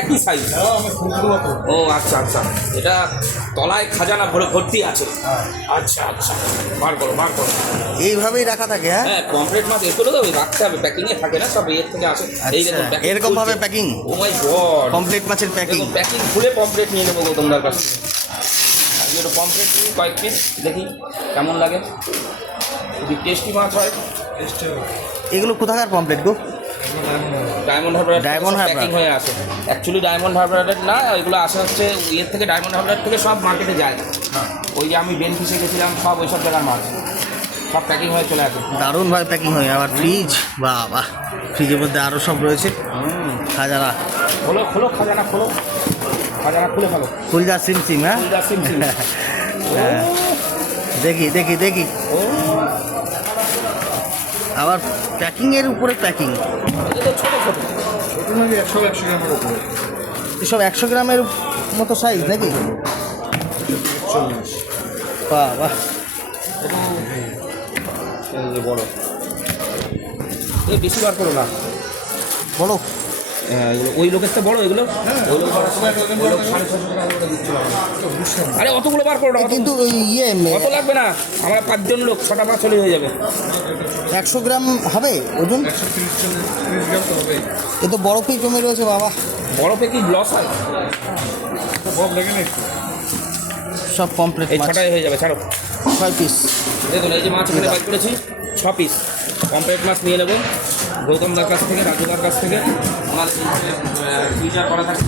একই সাইজ? ও আচ্ছা আচ্ছা, এটা তলায় খাজানা ভরে ভর্তি আছে। আচ্ছা আচ্ছা, বার করো বার করো। এইভাবেই রাখা থাকে? হ্যাঁ হ্যাঁ, পমফ্রেট মাছ এগুলো তো রাখতে হবে, প্যাকিংয়ে থাকে না সব, এর থেকে আসে। এই দেখুন এরকম ভাবে প্যাকিং? ও মাই গড, পমফ্রেট মাছের প্যাকিং? প্যাকিং খুলে পমফ্রেট নিয়ে নেবো তোমার কাছ থেকে। আজকে একটু পমফ্রেট নিই কয়েক পিস, দেখি কেমন লাগে, যদি টেস্টি মাছ হয়। এগুলো কোথাকার পমফ্রেট গো? ডায়মন্ড হারবার। ডায়মন্ড হারবার প্যাকিং হয়ে আসে অ্যাকচুয়ালি, ডায়মন্ড হারবারের না, এগুলো আসে হচ্ছে ইয়ের থেকে, ডায়মন্ড হারবার থেকে সব মার্কেটে যায়। ওই যে আমি বেনফিসে গেছিলাম, সব ওইসব জায়গার মাছ সব প্যাকিং হয়ে চলে আসে। দারুণভাবে প্যাকিং হয়। আবার ফ্রিজ, বাহ বাহ, ফ্রিজের মধ্যে আরও সব রয়েছে। খাজানা খোলো খোলো, খাজানা খোলো, খাজানা খুলে ফেলো। ফুলদা সিমসিম? হ্যাঁ ফুলদা সিমসিম। দেখি দেখি দেখি। ও আবার প্যাকিংয়ের উপরে প্যাকিং। এটা তো ছোটো ছোটো, এসব 100 গ্রামের মতো সাইজ নাকি? বাহ বাহ, এই যে বড়, এই বেশি বার করো না। বলো। হ্যাঁ, এগুলো ওই লোকের তো বড়, এগুলো ওই লোক 650 টাকা করে দিচ্ছিল। আরে অতগুলো বার করো না, কিন্তু ওই ইয়ে অত লাগবে না, আমরা 5 জন লোক, 6টা মাছ হয়ে যাবে। 100 গ্রাম হবে ওজন? এ তো বরফেই জমে রয়েছে বাবা। বরফে কি লস হয়? সব কমপ্লিট। এই 6টায় হয়ে যাবে, ছাড়ো। 6 পিস। দেখুন এই যে মাছ এখানে বাইর করেছি, 6 পিস কমপ্লিট মাছ নিয়ে নেবো গৌতমদার কাছ থেকে, রাজুদার কাছ থেকে। আমার টুইটার করা থাকে।